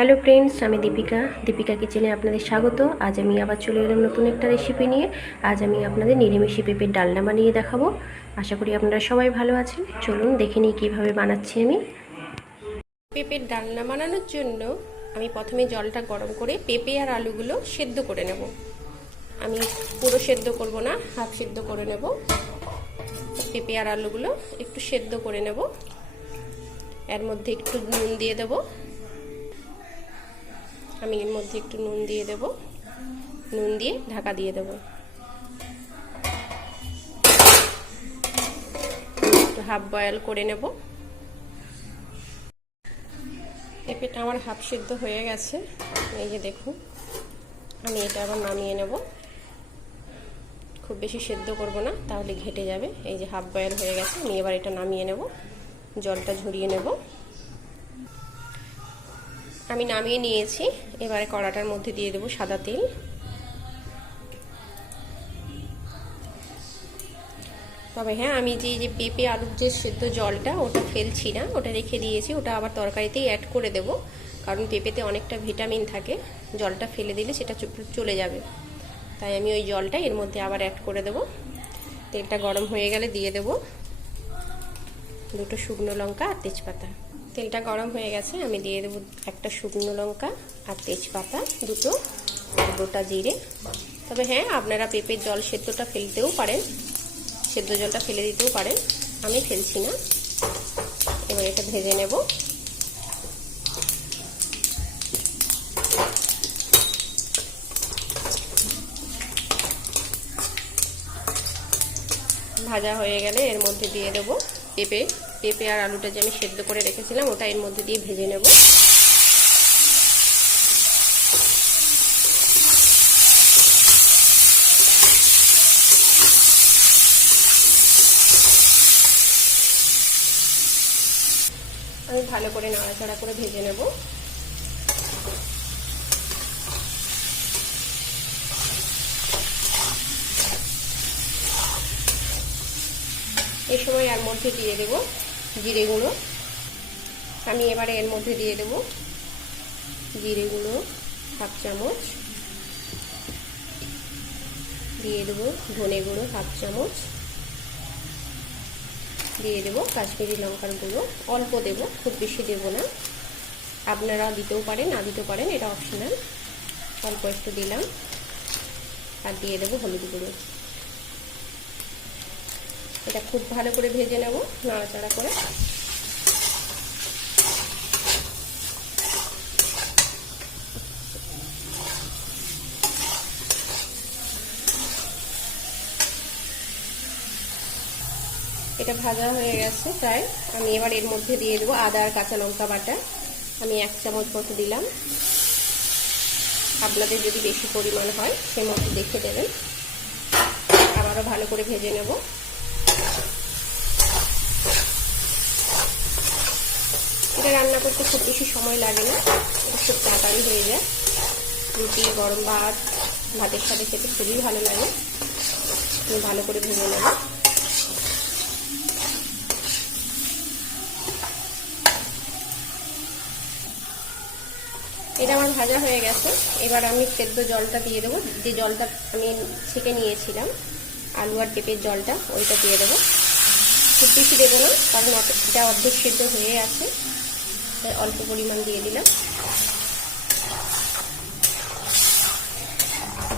Hello friends, আমি দীপিকা কিচেনে আপনাদের স্বাগত। আজ আমি আবার চলে এলাম নতুন একটা রেসিপি নিয়ে। আজ আমি আপনাদের নিরামিষি পেঁপের ডালনা বানিয়ে দেখাবো। আশা করি আপনারা সবাই ভালো আছেন। চলুন দেখে নিই কীভাবে বানাচ্ছি আমি। পেঁপের ডালনা বানানোর জন্য আমি প্রথমে জলটা গরম করে পেঁপে আর আলুগুলো সেদ্ধ করে নেব। আমি পুরো সেদ্ধ করব না, হাফ সেদ্ধ করে নেব। পেঁপে আর আলুগুলো একটু সেদ্ধ করে নেব। এর মধ্যে একটু নুন দিয়ে দেবো। আমি এর মধ্যে একটু নুন দিয়ে দেব। নুন দিয়ে ঢাকা দিয়ে দেব। একটু হাফ বয়েল করে নেব। পেঁপেটা আমার হাফ সিদ্ধ হয়ে গেছে, এই যে দেখুন। আমি এটা আবার নামিয়ে নেব। খুব বেশি সেদ্ধ করব না, তাহলে ঘেটে যাবে। এই যে হাফ বয়েল হয়ে গেছে, আমি এবার এটা নামিয়ে নেব। জলটা ঝরিয়ে নেব। আমি নামিয়ে নিয়েছি। এবারে কড়াটার মধ্যে দিয়ে দেব সাদা তেল। তবে হ্যাঁ, আমি যে পেঁপে আলুর যে সেদ্ধ জলটা, ওটা ফেলছি না, ওটা রেখে দিয়েছি। ওটা আবার তরকারিতেই অ্যাড করে দেব, কারণ পেঁপেতে অনেকটা ভিটামিন থাকে। জলটা ফেলে দিলে সেটা চলে যাবে, তাই আমি ওই জলটা এর মধ্যে আবার অ্যাড করে দেব। তেলটা গরম হয়ে গেলে দিয়ে দেব দুটো শুকনো লঙ্কা আর তেজপাতা। তেলটা গরম হয়ে গেছে, আমি দিয়ে দেবো একটা শুকনো লঙ্কা আর তেজপাতা দুটো, আর গোটা জিরে। তবে হ্যাঁ, আপনারা পেঁপের জল সেদ্ধটা ফেলতেও পারেন, সেদ্ধ জলটা ফেলে দিতেও পারেন, আমি ফেলছি না। এবার এটা ভেজে নেব। ভাজা হয়ে গেলে এর মধ্যে দিয়ে দেবো পেঁপে আর আলুটা যে আমি সেদ্ধ করে রেখেছিলাম, ওটা এর মধ্যে দিয়ে ভেজে নেব। আমি ভালো করে নাড়াচাড়া করে ভেজে নেব। এই সময় এর মধ্যে দিয়ে দেব জিরে গুঁড়ো। আমি এবারে এর মধ্যে দিয়ে দেব জিরে গুঁড়ো হাফ চামচ, দিয়ে দেব ধনে গুঁড়ো হাফ চামচ, দিয়ে দেব কাশ্মীরি লঙ্কার গুঁড়ো। অল্প দেব, খুব বেশি দেব না। আপনারা দিতেও পারেন, না দিতেও পারেন, এটা অপশনাল। অল্প একটু দিলাম। আর দিয়ে দেব হলুদ গুঁড়ো। এটা খুব ভালো করে ভেজে নেব, নাড়াচাড়া করে। এটা ভাজা হয়ে গেছে প্রায়। আমি এবার এর মধ্যে দিয়ে দেবো আদা আর কাঁচা লঙ্কা বাটা। আমি 1 চামচ মতো দিলাম। আপনাদের যদি বেশি পরিমাণ হয় সে মতো দেখে দেবেন। আবারও ভালো করে ভেজে নেব। এটা রান্না করতে খুব বেশি সময় লাগে না, এটা খুব তাড়াতাড়ি হয়ে যায়। রুটি, গরম ভাত, ভাতের সাথে খেতে খুবই ভালো লাগে। আমি ভালো করে ভেজে নেব। এটা আমার ভাজা হয়ে গেছে। এবার আমি সেদ্ধ জলটা দিয়ে দেবো, যে জলটা আমি ছেঁকে নিয়েছিলাম, আলু আর পেঁপের জলটা, ওইটা দিয়ে দেবো। খুব বেশি দেবো না, কারণ এটা অর্ধেক সেদ্ধ হয়ে আছে, তাই অল্প পরিমাণ দিয়ে দিলাম।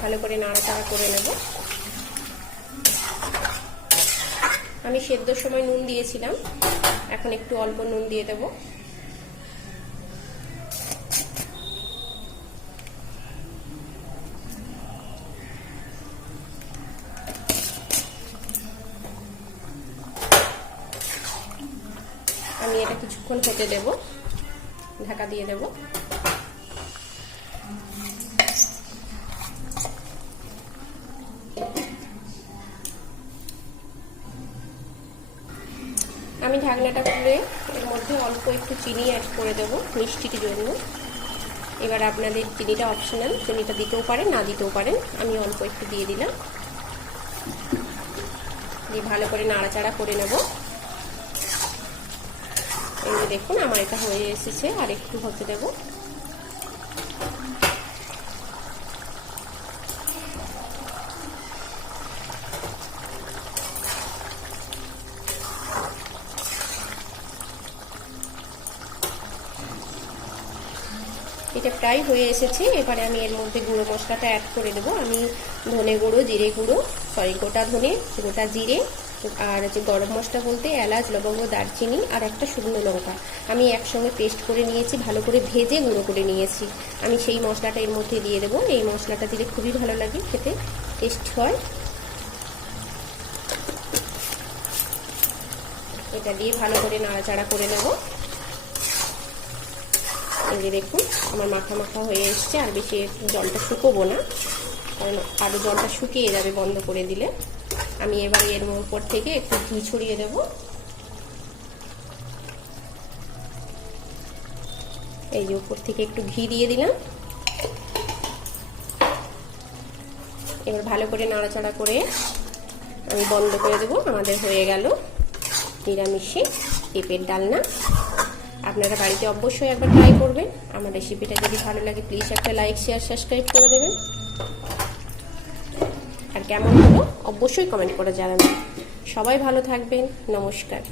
ভালো করে নাড়াচাড়া করে নেব। আমি সেদ্ধর সময় নুন দিয়েছিলাম, এখন একটু অল্প নুন দিয়ে দেবো। আমি এটা কিছুক্ষণ হতে দেব, ঢাকা দিয়ে দেব। আমি ঢাকনাটা খুলে এর মধ্যে অল্প একটু চিনি অ্যাড করে দেবো মিষ্টির জন্য। এবার আপনাদের চিনিটা অপশনাল, চিনিটা দিতেও পারেন, না দিতেও পারেন। আমি অল্প একটু দিয়ে দিলাম। দিয়ে ভালো করে নাড়াচাড়া করে নেব। এই যে দেখুন, আমার এটা হয়ে এসেছে, আর একটু হতে দেব। এটা প্রায় হয়ে এসেছে। এবারে আমি এর মধ্যে গুঁড়ো মশলাটা অ্যাড করে দেবো। আমি ধনে গুঁড়ো, জিরে গুঁড়ো, গোটা ধনে, গোটা জিরে আর যে গরম মশলা বলতে এলাচ, লবঙ্গ, দারচিনি আর একটা শুকনো লঙ্কা আমি একসঙ্গে পেস্ট করে নিয়েছি, ভালো করে ভেজে গুঁড়ো করে নিয়েছি। আমি সেই মশলাটা এর মধ্যে দিয়ে দেবো। এই মশলাটা দিলে খুবই ভালো লাগে, খেতে টেস্ট হয়। এটা দিয়ে ভালো করে নাড়াচাড়া করে নেব। এই যে দেখুন আমার মাখা মাখা হয়ে এসছে। আর বেশি জলটা শুকোবো না, কারণ আরও জলটা শুকিয়ে যাবে বন্ধ করে দিলে। আমি এবার এর উপর থেকে একটু ঘি ছড়িয়ে দেব। এই যে উপর থেকে একটু ঘি দিয়ে দিলাম। এবার ভালো করে নাড়াচাড়া করে আমি বন্ধ করে দেবো। আমাদের হয়ে গেল নিরামিষে পেঁপের ডালনা। আপনারা বাড়িতে অবশ্যই একবার ট্রাই করবেন। আমার রেসিপিটা যদি ভালো লাগে প্লিজ একটা লাইক, শেয়ার, সাবস্ক্রাইব করে দেবেন। আর কেমন হলো অবশ্যই কমেন্ট করে জানাবেন। সবাই ভালো থাকবেন। নমস্কার।